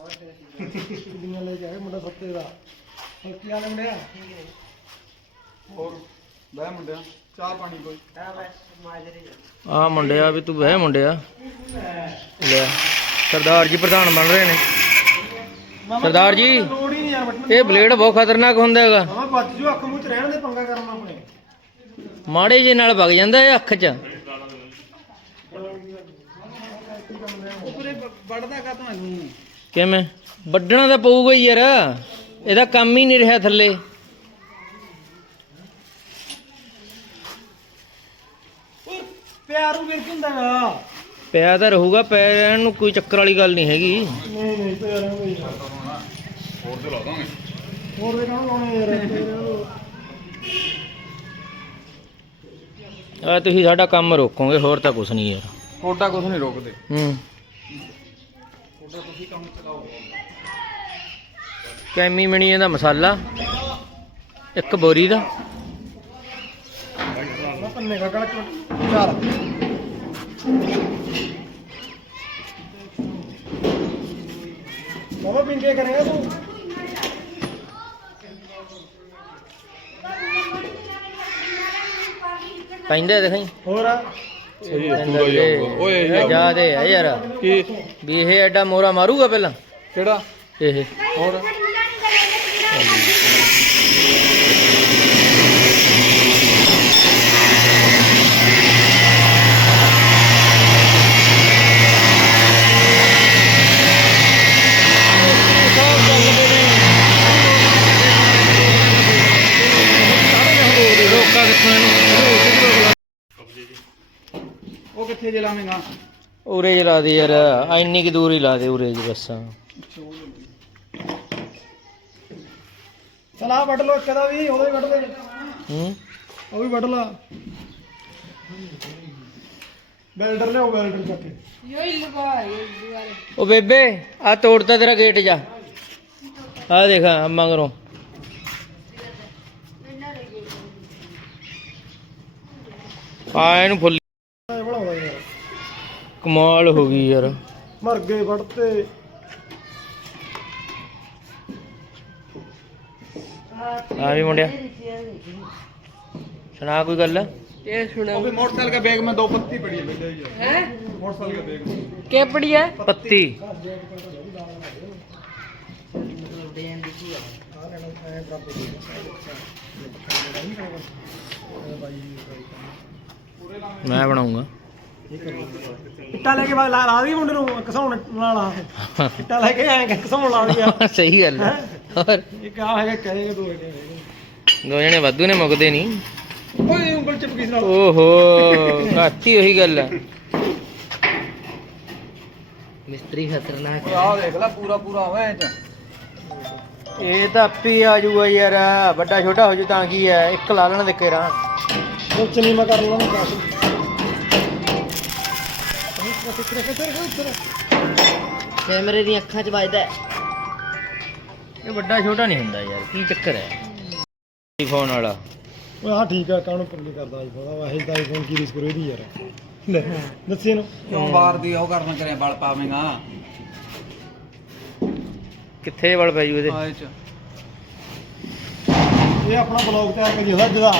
ਕੁੜੀਆਂ ਲੈ ਕੇ ਆਏ ਮੁੰਡਾ ਸੱਤੇ ਦਾ? ਹੋਰ ਕੀ ਹਾਲ ਹੈ ਮੁੰਡਿਆ? ਹੋਰ ਬਹਿ ਮੁੰਡਿਆ ਚਾਹ ਪਾਣੀ ਕੋਈ? ਆ ਮੁੰਡਿਆ ਵੀ ਤੂੰ ਵਹਿ ਮੁੰਡਿਆ। ਲੈ ਸਰਦਾਰ ਜੀ ਪ੍ਰਧਾਨ ਬਣ ਰਹੇ ਨੇ। ਸਰਦਾਰ ਜੀ ਲੋੜ ਹੀ ਨਹੀਂ ਯਾਰ ਬਟਨ ਇਹ ਬਲੇਡ ਬਹੁਤ ਖਤਰਨਾਕ ਹੁੰਦਾ ਹੈਗਾ। ਮਾਮਾ ਬੱਜ ਜੋ ਅੱਖ ਮੂੰਹ ਚ ਰਹਿਣ ਦੇ ਪੰਗਾ ਕਰਨਾ ਆਪਣੇ। ਮਾੜੇ ਜੇ ਨਾਲ ਵਗ ਜਾਂਦਾ ਇਹ ਅੱਖ 'ਚ। ਉਪਰੇ ਵੱਢਦਾ ਕਾ ਤੁਹਾਨੂੰ ਕਿਵੇਂ? ਵੱਢਣਾ ਤਾਂ ਪਊਗਾ ਹੀ ਯਾਰ। ਇਹਦਾ ਕੰਮ ਹੀ ਨਹੀਂ ਰਿਹਾ ਥੱਲੇ। ਪਿਆਰੂ ਵੀਰ ਕੀ ਹੁੰਦਾਗਾ ਪਿਆ ਤਾਂ ਰਹੂਗਾ ਪੈ ਰਹਿਣ ਨੂੰ ਕੋਈ ਚੱਕਰ ਵਾਲੀ ਗੱਲ ਨਹੀਂ ਹੈਗੀ। ਨਹੀਂ ਨਹੀਂ ਪਿਆਰੂ ਨਹੀਂ ਹੋਰ ਤੇ ਲਾ ਦਾਂਗੇ। ਹੋਰ ਦੇ ਕਾਹਨੂੰ ਲਾਉਣੇ ਯਾਰ? ਆ ਤੁਸੀਂ ਸਾਡਾ ਕੰਮ ਰੋਕੋਗੇ ਹੋਰ ਤਾਂ ਕੁਛ ਨਹੀਂ ਯਾਰ। ਕੋਟਾ ਕੁਝ ਨਹੀਂ ਰੋਕਦੇ। ਹੂੰ। ਤੁਸੀਂ ਕੰਮ ਚਲਾਓ। ਕੈਮੀ ਮਣੀ ਦਾ ਮਸਾਲਾ ਇੱਕ ਬੋਰੀ ਦਾ। ਪੰਨੇ ਕਾ ਕਲਕ ਚਾਰ ਮਾਮਾ ਪਿੰਗੇ ਕਰੇਗਾ ਤੂੰ। ਪੈਂਦੇ ਦਿਖਾਈ ਹੋਰ? ਓਏ ਜਿਆਦੇ ਆ ਯਾਰ। ਕੀ? ਵੀ ਇਹ ਐਡਾ ਮੋਰਾ ਮਾਰੂਗਾ ਪਹਿਲਾਂ? ਕਿਹੜਾ? ਇਹ। ਹੋਰ? ਕਿੱਥੇ ਜੇ ਲਾਵੇਂਗਾ? ਉਰੇ ਜਿ ਲਾ ਦੇ ਯਾਰ ਇੰਨੀ ਕਿ ਦੂਰ ਹੀ ਲਾ ਦੇ ਉਰੇ ਜੀ ਬਸ। ਚਲ ਆ ਵੱਢ ਲੋ ਇੱਕ ਦਾ ਵੀ ਉਹਦਾ ਵੀ ਵੱਢ ਦੇ ਹੂੰ? ਉਹ ਵੀ ਵੱਢ ਲਾ। ਬੈਲਡਰ ਲਿਆਓ ਬੈਲਡਰ ਚੱਕ ਕੇ। ਉਹ ਬੇਬੇ ਆ ਤੋੜਤਾ ਤੇਰਾ ਗੇਟ ਜਾ। ਆ ਦੇਖ ਆ ਮਗਰੋਂ ਆ ਇਹਨੂੰ ਫੁੱਲ ਕਮਾਲ ਹੋ ਗਈ ਯਾਰ ਮਰ ਗਏ ਵੱਢਤੇ ਆ ਵੀ ਮੁੰਡਿਆ ਸੁਣਾ ਕੋਈ ਗੱਲ ਉਹ ਵੀ मोटरसाइकिल का बैग में दो पत्ती पड़ी है बेटे हैं मोटरसाइकिल का बैग में ਕਿਹੜੀ ਹੈ ਪੱਤੀ ਮੈਂ ਬਣਾਉਂਗਾ ਇੱਟਾ ਲੈ ਕੇ ਬਾਅਦ ਲਾ ਲਾ ਦੀ ਮੁੰਡੇ ਨੂੰ ਘਸਾਉਣ ਨਾਲ ਆ। ਇੱਟਾ ਲੈ ਕੇ ਐਂ ਘਸਾਉਣ ਲਾ ਦਿਆ ਸਹੀ ਗੱਲ ਹੈ? ਹੋਰ? ਇਹ ਕਾ ਹੈਗਾ ਕਰੇਗਾ ਦੋ ਜਣੇ। ਦੋ ਜਣੇ ਵਾਧੂ ਨੇ ਮੁੱਕਦੇ ਨਹੀਂ। ਓਏ ਉਂਗਲ ਚਿਪਕੀ ਨਾਲ। ਓਹੋ ਘਾਟੀ ਉਹੀ ਗੱਲ ਹੈ ਮਿਸਤਰੀ ਖਤਰਨਾਕ ਹੈ ਆਹ ਦੇਖ ਲੈ ਪੂਰਾ ਪੂਰਾ ਹੋਇਆ ਇਹ ਇਹ ਤਾਂ ਆਪੇ ਆ ਜੂਗਾ ਯਾਰ ਵੱਡਾ ਛੋਟਾ ਹੋ ਜੂ ਤਾਂ ਕੀ ਹੈ ਇੱਕ ਲਾ ਲੈਣ ਦੇ ਕੇ ਰਾਂ। ਕੁਛ ਨਹੀਂ ਮੈਂ ਕਰ ਲਵਾਂਗਾ ਕੈਮਰੇ ਦੀਆਂ ਅੱਖਾਂ 'ਚ ਵੱਜਦਾ ਇਹ ਵੱਡਾ ਛੋਟਾ ਨਹੀਂ ਹੁੰਦਾ ਯਾਰ ਕੀ ਚੱਕਰ ਹੈ? ਆਈਫੋਨ ਵਾਲਾ। ਉਹ ਆ ਠੀਕ ਆ ਕਾਹਨੂੰ ਪਰਲੀ ਕਰਦਾ ਆਈਫੋਨ ਦਾ ਵਾਹੇ ਦਾ ਆਈਫੋਨ ਕੀ ਰਿਸਕ ਰਹੀ ਯਾਰ? ਲੈ, ਦੱਸੀ ਨੂੰ ਕਿਉਂ ਬਾਰ ਦੀ ਉਹ ਕਰਨ ਕਰਿਆ ਬਲ ਪਾਵੇਂਗਾ। ਕਿੱਥੇ ਵਲ ਪੈ ਜੂ ਇਹਦੇ? ਆਏ ਚ। ਇਹ ਆਪਣਾ ਬਲੌਗ ਤਿਆਰ ਕਰੀ ਹੁੰਦਾ ਜਿਹਦਾ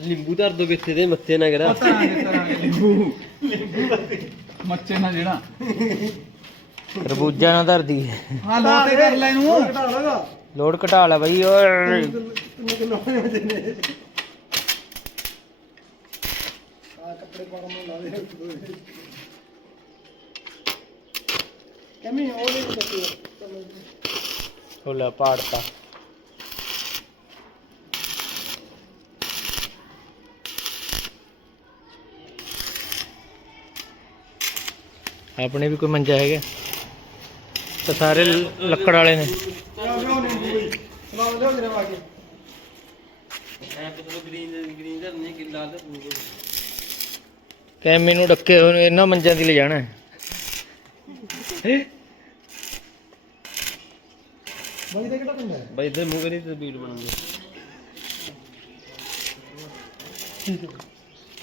ਨਿੰਬੂ ਧਰ ਦੋ ਵਿੱਚ ਦੇ? ਮੱਥੇ ਨਾ ਕਰਾ ਤਰਾਂਗੇ ਤਰਾਂਗੇ ਨਿੰਬੂ ਨਾਲ ਜਿਹੜਾ। ਰਬੂਜਾ ਨਾ ਧਰਦੀ। ਹੈ ਹਾਂ ਲੋ ਤੇ ਕਰ ਲੈ ਇਹਨੂੰ। ਘਟਾ ਘਟਾ ਲੈ ਬਈ ਓਏ। ਆ ਕੱਪੜੇ ਪਾਉਣ ਨੂੰ ਲਾ ਦੇ ਲੈ ਪਾੜਤਾ। ਆਪਣੇ ਵੀ ਕੋਈ ਮੰਜਾ ਹੈਗਾ? ਤਾਂ ਸਾਰੇ ਲੱਕੜ ਵਾਲੇ ਨੇ। ਲਿਆਓ ਲਿਆਓ ਗ੍ਰੀਨ ਗ੍ਰੀਨ ਦਾ ਨਹੀਂ ਕਿੱਲਾ ਦਾ ਕੈਮੀ ਨੂੰ ਡੱਕੇ ਹੋਏ ਨੇ, ਇਹਨਾਂ ਮੰਜਿਆਂ ਦੀ ਲੈ ਜਾਣਾ ਹੈ। ਬਾਈ ਦਾ ਕਿਹੜਾ ਪਿੰਡ ਹੈ? ਬਾਈ ਇਧਰ ਮੂੰਹ ਕਰੀ ਤੇ ਬੀਟ ਬਣਾਉਂਦੇ।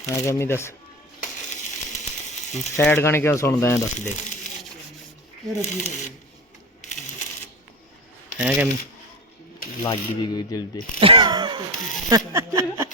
ਹਾਂ ਕੈਮੀ ਦੱਸ। ਸੈਡ ਗਾਣੇ ਕਿਉਂ ਸੁਣਦਾ ਹੈ ਦੱਸ ਦੇ। ਹੈ। ਕੈਮੀ ਲੱਗ ਗਈ ਕੋਈ ਦਿਲ ਦੇ